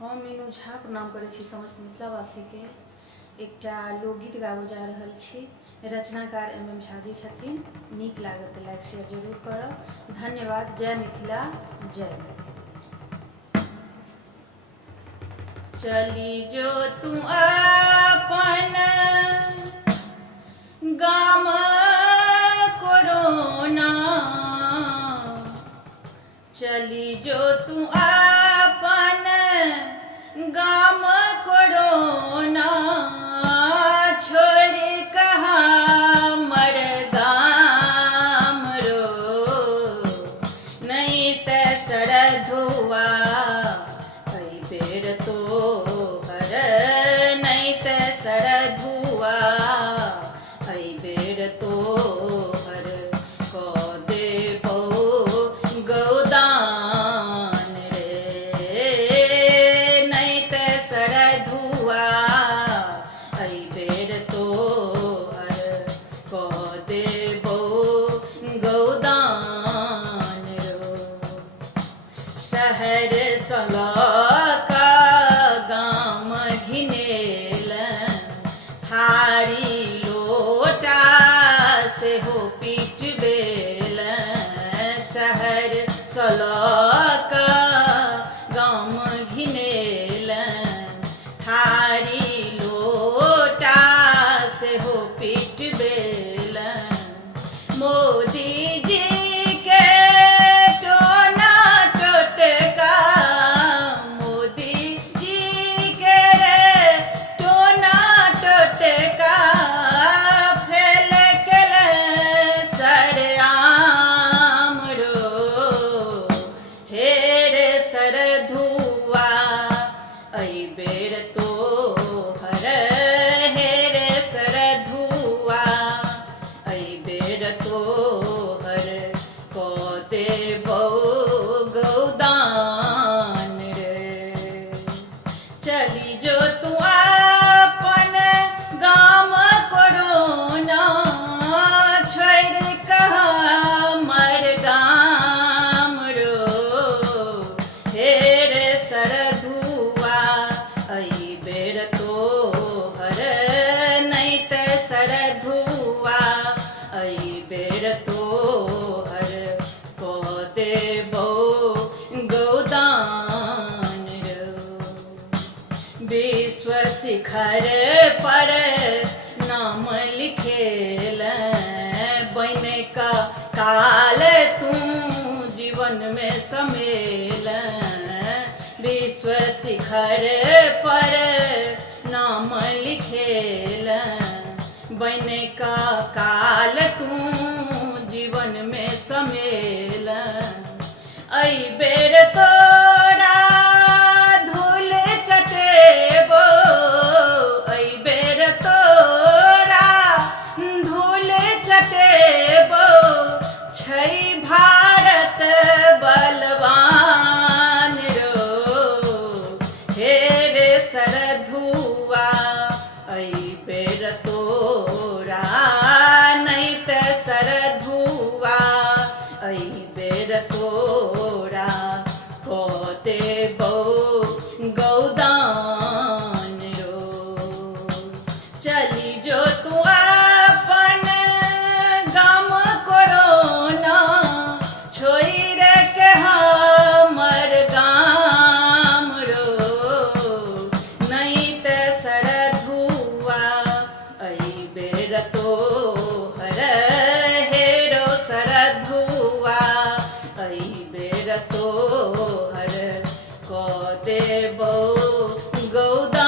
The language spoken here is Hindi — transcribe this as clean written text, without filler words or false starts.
हम मीनू झा प्रणाम करै छी समस्त मिथिलावासी के। एकटा लोकगीत गाबऽ जा रहल छी। रचनाकार MM झा जी छथिन। नीक लागत तऽ लाइक शेयर जरूर करब। धन्यवाद। जय मिथिला, जय मैथिली। चली जो तू अपन गाम कोरोना, चली जो तू अपन गाम कोरोना, छोड़ कहाँ मर गाम रो, नहीं ते सरधुआ कई बेर तो हर, नहीं ते सरधुआ कई बेर तो हर, को दे गौदान रे, नहीं ते सरधुआ कई बेर तो हर, को दे गौदान रो। शहर सलका गाम घिनेल, थारी लोटा से हो पीट बेल। शहर सलका गाम घिनेल, थारी लोटा से हो पीट बेल। मोदी जी के टोना टोटका, मोदी जी के टोना टोटका, फैल गेल सरेआम रो, हे रे सरधुआ अई बेर तो हर, हे रे सरधुआ अई बेर तो हर, को देबो गौदान रे। चली जो तू अपन गाम कोरोना, छोड़ कहाँ मर गाम रो, हे रे सरधुआ अई बेर तो हर, नहीं ते सरधुआ अई बेर तो हर, को देबो गौदान रो। विश्व शिखर पर नाम लिखेल, बन का काल तू जीवन में समेल। विश्व शिखर पर नाम लिखेल, बन का काल तू जीवन में समेल। अई बेर तोरा धूल चटेबो, अई बेर तोरा धूल चटेबो, छै भारत बलवान रो, हे रे सरधुआ अई बेर तोरा, नहीं ते सरधुआ अई बेर तोरा, को देबो गौदान रो। चली जो तू अपन गाम कोरोना, छोड़ के हमर गाम रो, नहीं ते सरधुआ अई बेर तो हर, हेरो सरधुआ अई बेर तो हर, को देबो गौदान।